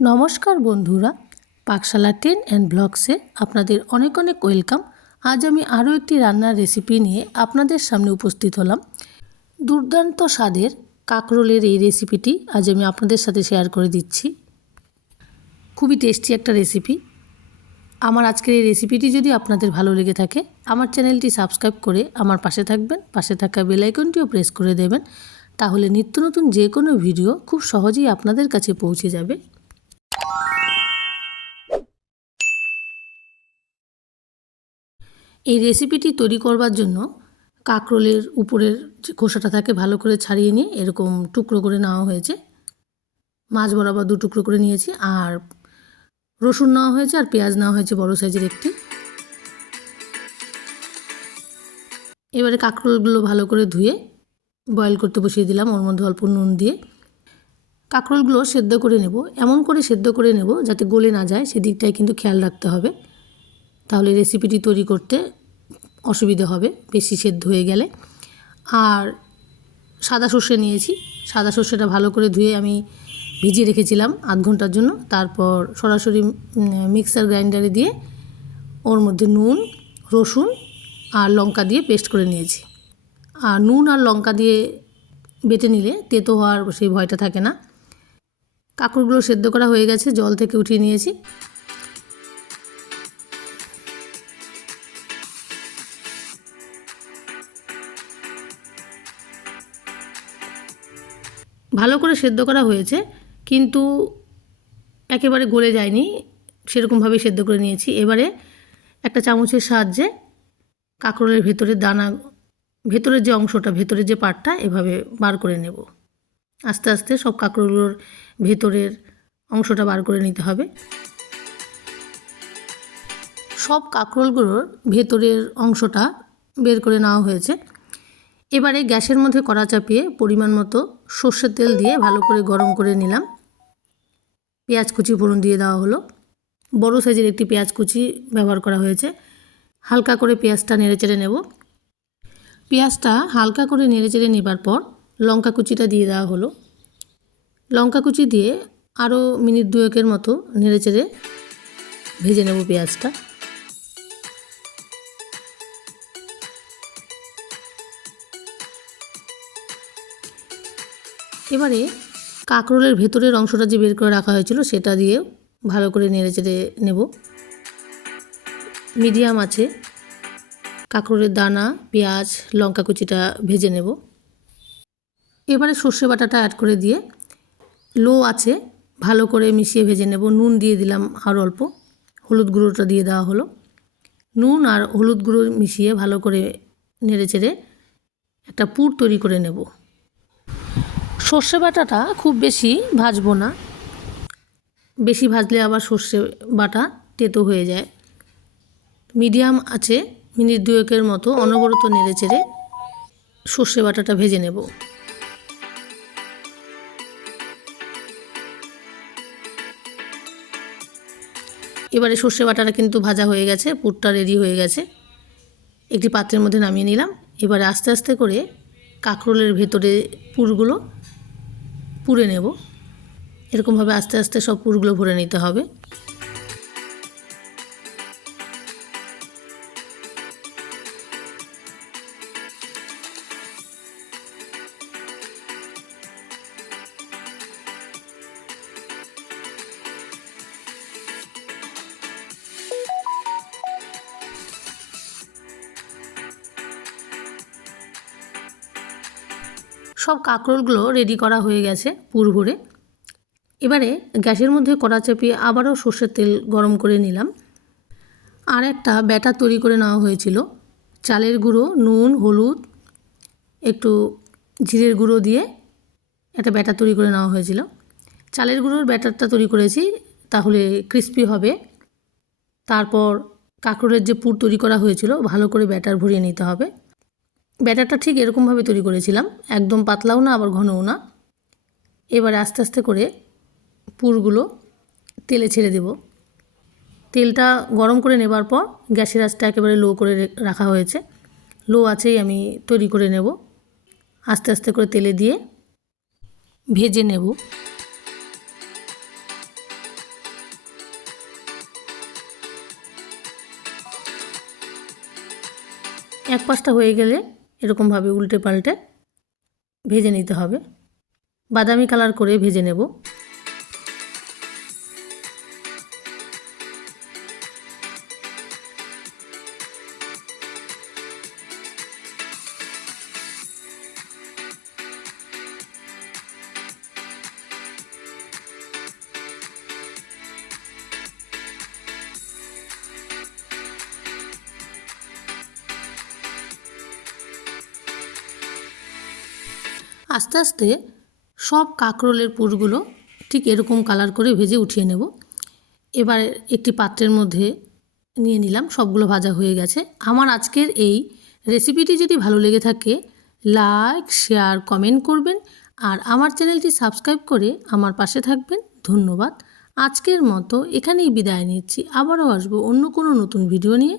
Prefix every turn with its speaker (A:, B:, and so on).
A: নমস্কার বন্ধুরা, পাকশালা ten and ব্লগসে আপনাদের অনেক অনেক ওয়েলকাম। আজ আমি আরও একটি রান্নার রেসিপি নিয়ে আপনাদের সামনে উপস্থিত হলাম। দুর্দান্ত স্বাদের কাঁকরোলের এই রেসিপিটি আজ আমি আপনাদের সাথে শেয়ার করে দিচ্ছি। খুবই টেস্টি একটা রেসিপি। আমার আজকের এই রেসিপিটি যদি আপনাদের ভালো লেগে থাকে, আমার চ্যানেলটি সাবস্ক্রাইব করে আমার পাশে থাকবেন, পাশে থাকা বেলাইকনটিও প্রেস করে দেবেন। তাহলে নিত্য নতুন যে কোনো ভিডিও খুব সহজেই আপনাদের কাছে পৌঁছে যাবে। এই রেসিপিটি তৈরি করবার জন্য কাঁকরোলের উপরের যে খোসাটা থাকে ভালো করে ছাড়িয়ে নিয়ে এরকম টুকরো করে নেওয়া হয়েছে। মাছ বরাবর দু টুকরো করে নিয়েছি আর রসুন নেওয়া হয়েছে আর পেঁয়াজ নেওয়া হয়েছে বড় সাইজের একটি। এবারে কাঁকরোলগুলো ভালো করে ধুয়ে বয়েল করতে বসিয়ে দিলাম, ওর মধ্যে অল্প নুন দিয়ে। কাঁকরোলগুলো সেদ্ধ করে নেব, এমন করে সেদ্ধ করে নেব যাতে গলে না যায়, সেদিকটায় কিন্তু খেয়াল রাখতে হবে। তাহলে রেসিপিটি তৈরি করতে অসুবিধে হবে, বেশি সেদ্ধ হয়ে গেলে। আর সাদা সর্ষে নিয়েছি, সাদা সর্ষেটা ভালো করে ধুয়ে আমি ভিজিয়ে রেখেছিলাম আধ ঘণ্টার জন্য। তারপর সরাসরি মিক্সার গ্রাইন্ডারে দিয়ে ওর মধ্যে নুন, রসুন আর লঙ্কা দিয়ে পেস্ট করে নিয়েছি। আর নুন আর লঙ্কা দিয়ে বেটে নিলে তেতো হওয়ার সেই ভয়টা থাকে না। কাঁকড়গুলো সেদ্ধ করা হয়ে গেছে, জল থেকে উঠিয়ে নিয়েছি। ভালো করে সেদ্ধ করা হয়েছে, কিন্তু একেবারে গলে যায়নি। সেরকমভাবেই সেদ্ধ করে নিয়েছি। এবারে একটা চামচের সাহায্যে কাঁকরোলের ভেতরের দানা, ভেতরের যে অংশটা, ভেতরের যে পাটটা, এভাবে বার করে নেব। আস্তে আস্তে সব কাঁকরোলগুলোর ভেতরের অংশটা বার করে নিতে হবে। সব কাঁকরোলগুলোর ভেতরের অংশটা বের করে নেওয়া হয়েছে। এবারে গ্যাসের মধ্যে কড়া চাপিয়ে পরিমাণ মতো সর্ষের তেল দিয়ে ভালো করে গরম করে নিলাম। পেঁয়াজ কুচি ফোড়ন দিয়ে দেওয়া হলো। বড় সাইজের একটি পেঁয়াজ কুচি ব্যবহার করা হয়েছে। হালকা করে পেঁয়াজটা নেড়েচেড়ে নেব। পেঁয়াজটা হালকা করে নেড়েচেড়ে নেবার পর লঙ্কা কুচিটা দিয়ে দেওয়া হলো। লঙ্কা কুচি দিয়ে আরও মিনিট দুয়েকের মতো নেড়েচেড়ে ভেজে নেব পেঁয়াজটা। এবারে কাঁকরোলের ভেতরের অংশটা যে বের করে রাখা হয়েছিল সেটা দিয়ে ভালো করে নেড়ে চেড়ে নেব। মিডিয়াম আছে। কাঁকরোলের দানা, পেঁয়াজ, লঙ্কা কুচিটা ভেজে নেব। এবারে সর্ষে বাটাটা অ্যাড করে দিয়ে লো আছে, ভালো করে মিশিয়ে ভেজে নেব। নুন দিয়ে দিলাম আর অল্প। হলুদ গুঁড়োটা দিয়ে দেওয়া হলো। নুন আর হলুদ গুঁড়ো মিশিয়ে ভালো করে নেড়ে চেড়ে একটা পুর তৈরি করে নেব। সর্ষে বাটাটা খুব বেশি ভাজবো না। বেশি ভাজলে আবার সর্ষে বাটা তেতো হয়ে যায়। মিডিয়াম আছে, মিনিট দুয়েকের মতো অনবরত নেড়ে চেড়ে সর্ষে বাটাটা ভেজে নেব। এবারে সর্ষে বাটাটা কিন্তু ভাজা হয়ে গেছে, পুরটা রেডি হয়ে গেছে। একটি পাত্রের মধ্যে নামিয়ে নিলাম। এবারে আস্তে আস্তে করে কাঁকরোলের ভেতরে পুরগুলো পুড়ে নেব। এরকমভাবে আস্তে আস্তে সব পুরগুলো ভরে নিতে হবে। সব কাঁকরোলগুলো রেডি করা হয়ে গেছে পুর ভরে। এবারে গ্যাসের মধ্যে কড়া চাপিয়ে আবারও সর্ষের তেল গরম করে নিলাম। আর একটা ব্যাটার তৈরি করে নেওয়া হয়েছিল। চালের গুঁড়ো, নুন, হলুদ, একটু জিরের গুঁড়ো দিয়ে একটা ব্যাটার তৈরি করে নেওয়া হয়েছিল। চালের গুঁড়োর ব্যাটারটা তৈরি করেছি, তাহলে ক্রিস্পি হবে। তারপর কাঁকরোলের যে পুর তৈরি করা হয়েছিল, ভালো করে ব্যাটার ভরিয়ে নিতে হবে। ব্যাটারটা ঠিক এরকমভাবে তৈরি করেছিলাম, একদম পাতলাও না, আবার ঘনও না। এবারে আস্তে আস্তে করে পুরগুলো তেলে ছেড়ে দেব। তেলটা গরম করে নেবার পর গ্যাসের আঁচটা একেবারে লো করে রাখা হয়েছে। লো আছেই আমি তৈরি করে নেব। আস্তে আস্তে করে তেলে দিয়ে ভেজে নেব। এক পাশটা হয়ে গেলে এরকমভাবে উল্টে পাল্টে ভেজে নিতে হবে। বাদামি কালার করে ভেজে নেব। আস্তে আস্তে সব কাঁকরোলের পুরগুলো ঠিক এরকম কালার করে ভেজে উঠিয়ে নেব। এবার একটি পাত্রের মধ্যে নিয়ে নিলাম, সবগুলো ভাজা হয়ে গেছে। আমার আজকের এই রেসিপিটি যদি ভালো লেগে থাকে লাইক শেয়ার কমেন্ট করবেন আর আমার চ্যানেলটি সাবস্ক্রাইব করে আমার পাশে থাকবেন। ধন্যবাদ। আজকের মতো এখানেই বিদায় নিচ্ছি। আবারও আসব অন্য কোনো নতুন ভিডিও নিয়ে।